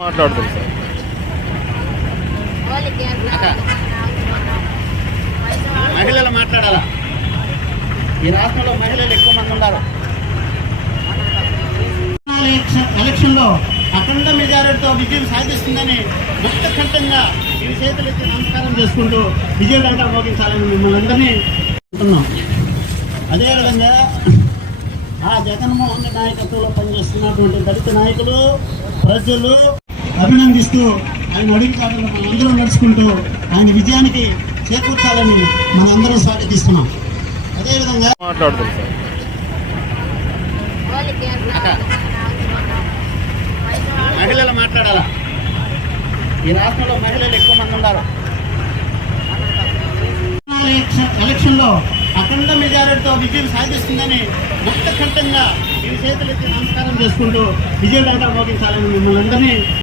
మాట్లాడుతుంది సార్. మహిళలు మాట్లాడాలా? ఈ రాష్ట్రంలో మహిళలు ఎక్కువ మంది ఉన్నారు. ఎలక్షన్లో అఖండ మెజారిటీతో విజయం సాధిస్తుందని ముక్తకంఠంగా ఈ చేతులెత్తి నమస్కారం చేసుకుంటూ విజయ డంకా మోగించాలని మిమ్మల్ని అందరినీ అనుకుంటున్నాం అదేవిధంగా ఆ జగన్మోహన్ రెడ్డి నాయకత్వంలో పనిచేస్తున్నటువంటి దళిత నాయకులు ప్రజలు అభినందిస్తూ ఆయన అడుగు కాకుండా మనందరం నడుచుకుంటూ ఆయన విజయానికి చేకూర్చాలని మనందరం స్వాగతిస్తున్నాం. అదేవిధంగా మాట్లాడుతుంది మహిళలు మాట్లాడాలా? ఈ రాష్ట్రంలో మహిళలు ఎక్కువ మంది ఉన్నారు. ఎలక్షన్లో అఖండ మెజారిటీతో విజయం సాధిస్తుందని ముక్తకంఠంగా ఈ చేతులెత్తి నమస్కారం చేసుకుంటూ విజయ డంకా మోగించాలని మిమ్మల్ని అందరినీ